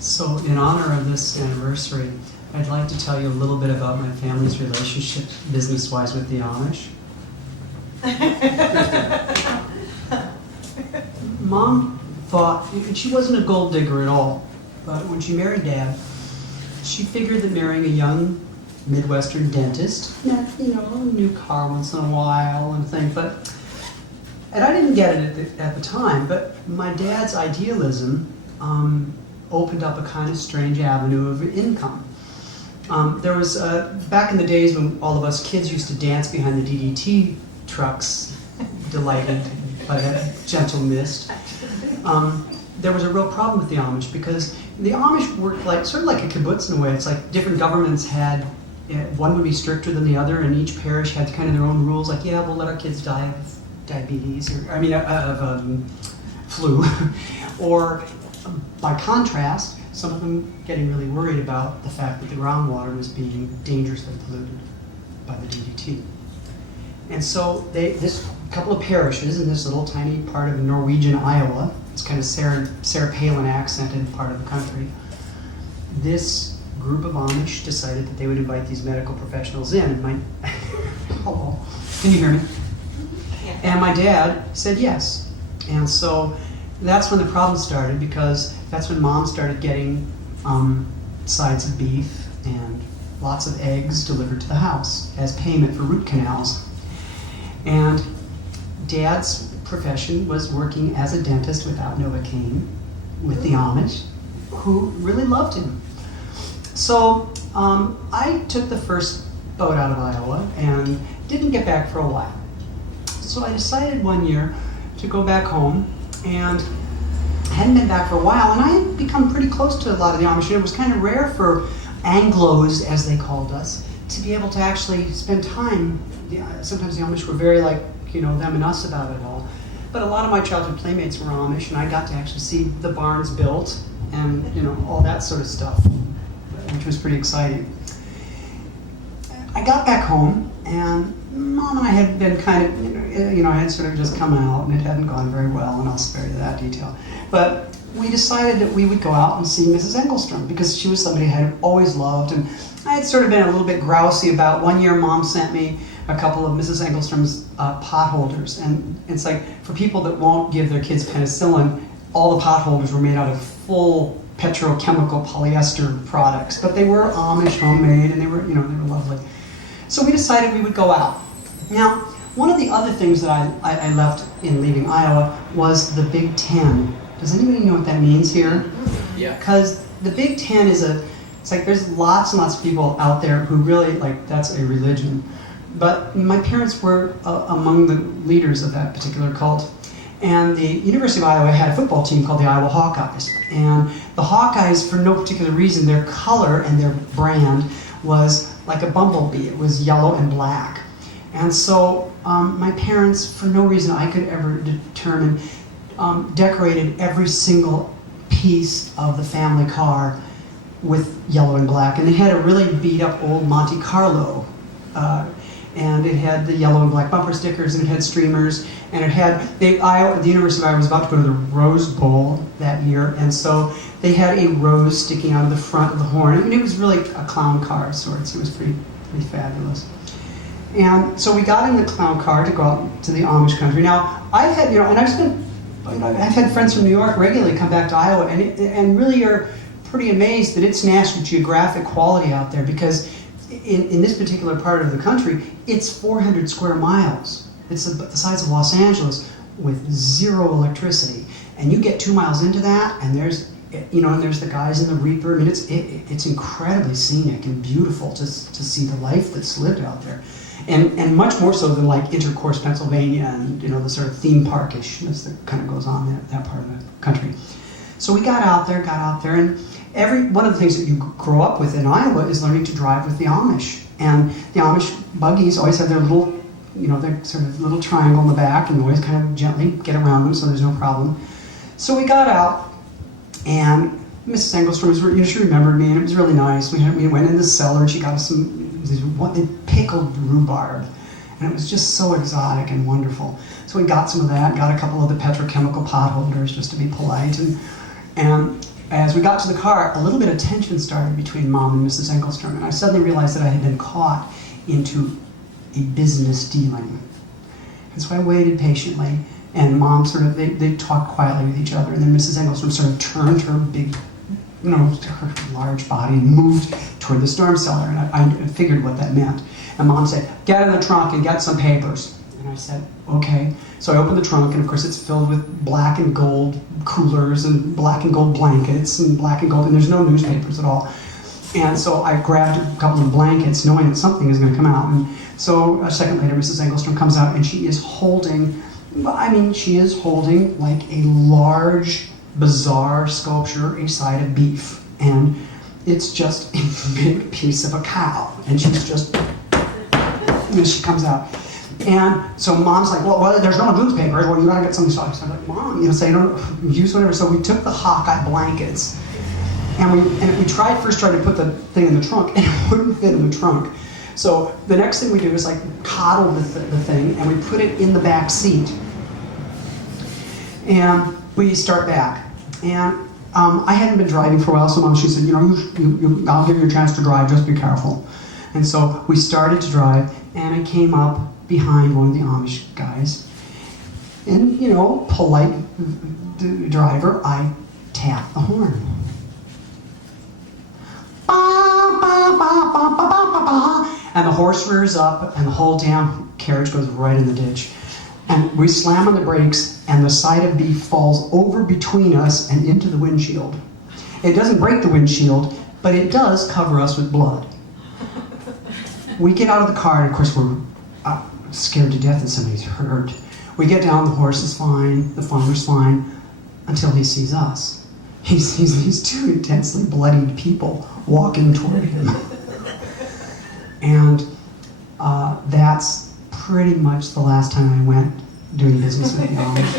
So in honor of this anniversary, I'd like to tell you a little bit about my family's relationship business-wise with the Amish. Mom thought, and she wasn't a gold digger at all, but when she married Dad, she figured that marrying a young Midwestern dentist meant, a new car once in a while and things, and I didn't get it at the time, but my dad's idealism opened up a kind of strange avenue of income. There was, back in the days when all of us kids used to dance behind the DDT trucks, delighted by that gentle mist, there was a real problem with the Amish because the Amish worked sort of like a kibbutz in a way. It's like different governments had, one would be stricter than the other, and each parish had kind of their own rules, like, yeah, we'll let our kids die of diabetes, of flu, or by contrast, some of them getting really worried about the fact that the groundwater was being dangerously polluted by the DDT. And so this couple of parishes in this little tiny part of Norwegian Iowa, it's kind of Sarah Palin accented part of the country, this group of Amish decided that they would invite these medical professionals in. And hello, can you hear me? Yeah. And my dad said yes. And so that's when the problem started, because that's when Mom started getting sides of beef and lots of eggs delivered to the house as payment for root canals. And Dad's profession was working as a dentist without Novocaine with the Amish, who really loved him. So I took the first boat out of Iowa and didn't get back for a while. So I decided one year to go back home, and I hadn't been back for a while, and I had become pretty close to a lot of the Amish. It was kind of rare for Anglos, as they called us, to be able to actually spend time. Sometimes the Amish were very them and us about it all. But a lot of my childhood playmates were Amish, and I got to actually see the barns built and all that sort of stuff, which was pretty exciting. I got back home, and Mom and I had been kind of, I had sort of just come out, and it hadn't gone very well, and I'll spare you that detail. But we decided that we would go out and see Mrs. Engelstrom, because she was somebody I had always loved, and I had sort of been a little bit grousy about. One year Mom sent me a couple of Mrs. Engelstrom's pot holders, and it's like, for people that won't give their kids penicillin, all the pot holders were made out of full petrochemical polyester products, but they were Amish homemade, and they were lovely. So we decided we would go out. Now, one of the other things that I left in leaving Iowa was the Big Ten. Does anybody know what that means here? Yeah. Because the Big Ten it's like there's lots and lots of people out there who really, that's a religion. But my parents were among the leaders of that particular cult. And the University of Iowa had a football team called the Iowa Hawkeyes. And the Hawkeyes, for no particular reason, their color and their brand was like a bumblebee. It was yellow and black. And so my parents, for no reason I could ever determine, decorated every single piece of the family car with yellow and black. And it had a really beat up old Monte Carlo. And it had the yellow and black bumper stickers, and it had streamers, and it had, the University of Iowa was about to go to the Rose Bowl that year, and so they had a rose sticking out of the front of the horn, and it was really a clown car of sorts. It was pretty fabulous. And so we got in the clown car to go out to the Amish country. Now, I've had, I've had friends from New York regularly come back to Iowa, and really are pretty amazed that it's National Geographic quality out there, because in this particular part of the country, it's 400 square miles. It's the size of Los Angeles with zero electricity. And you get 2 miles into that, and there's the guys in the Reaper. I mean, it's incredibly scenic and beautiful to see the life that's lived out there. And much more so than Intercourse, Pennsylvania, and the sort of theme parkishness that kind of goes on that part of the country. So we got out there, and one of the things that you grow up with in Iowa is learning to drive with the Amish. And the Amish buggies always have their little, their sort of little triangle in the back, and you always kind of gently get around them so there's no problem. So we got out, and Mrs. Engelstrom, she remembered me, and it was really nice. We went in the cellar, and she got us they pickled rhubarb. And it was just so exotic and wonderful. So we got some of that, got a couple of the petrochemical pot holders just to be polite. And as we got to the car, a little bit of tension started between Mom and Mrs. Engelstrom, and I suddenly realized that I had been caught into a business dealing. And so I waited patiently, and Mom sort of, they talked quietly with each other, and then Mrs. Engelstrom sort of turned her big, her large body and moved toward the storm cellar, and I figured what that meant. And Mom said, "Get in the trunk and get some papers." And I said, "Okay." So I opened the trunk, and of course it's filled with black and gold coolers and black and gold blankets and black and gold, and there's no newspapers at all. And so I grabbed a couple of blankets, knowing that something is going to come out. And so a second later, Mrs. Engelstrom comes out, and she is holding, like a large, bizarre sculpture, a side of beef. And it's just a big piece of a cow. And she's just, she comes out. And so Mom's like, well, there's no newspapers. Well, you gotta get something. So I'm like, Mom, say, don't use whatever. So we took the Hawkeye blankets, and we tried to put the thing in the trunk, and it wouldn't fit in the trunk. So the next thing we do is like coddle the thing, and we put it in the back seat. And we start back. And I hadn't been driving for a while, so Mom, she said, I'll give you a chance to drive, just be careful. And so we started to drive, and I came up behind one of the Amish guys. And, polite driver, I tapped the horn. And the horse rears up, and the whole damn carriage goes right in the ditch. And we slam on the brakes, and the side of beef falls over between us and into the windshield. It doesn't break the windshield, but it does cover us with blood. We get out of the car, and of course we're scared to death that somebody's hurt. We get down, the horse is fine, the farmer's fine, until he sees us. He sees these two intensely bloodied people walking toward him. And that's pretty much the last time I went doing business with the Amish.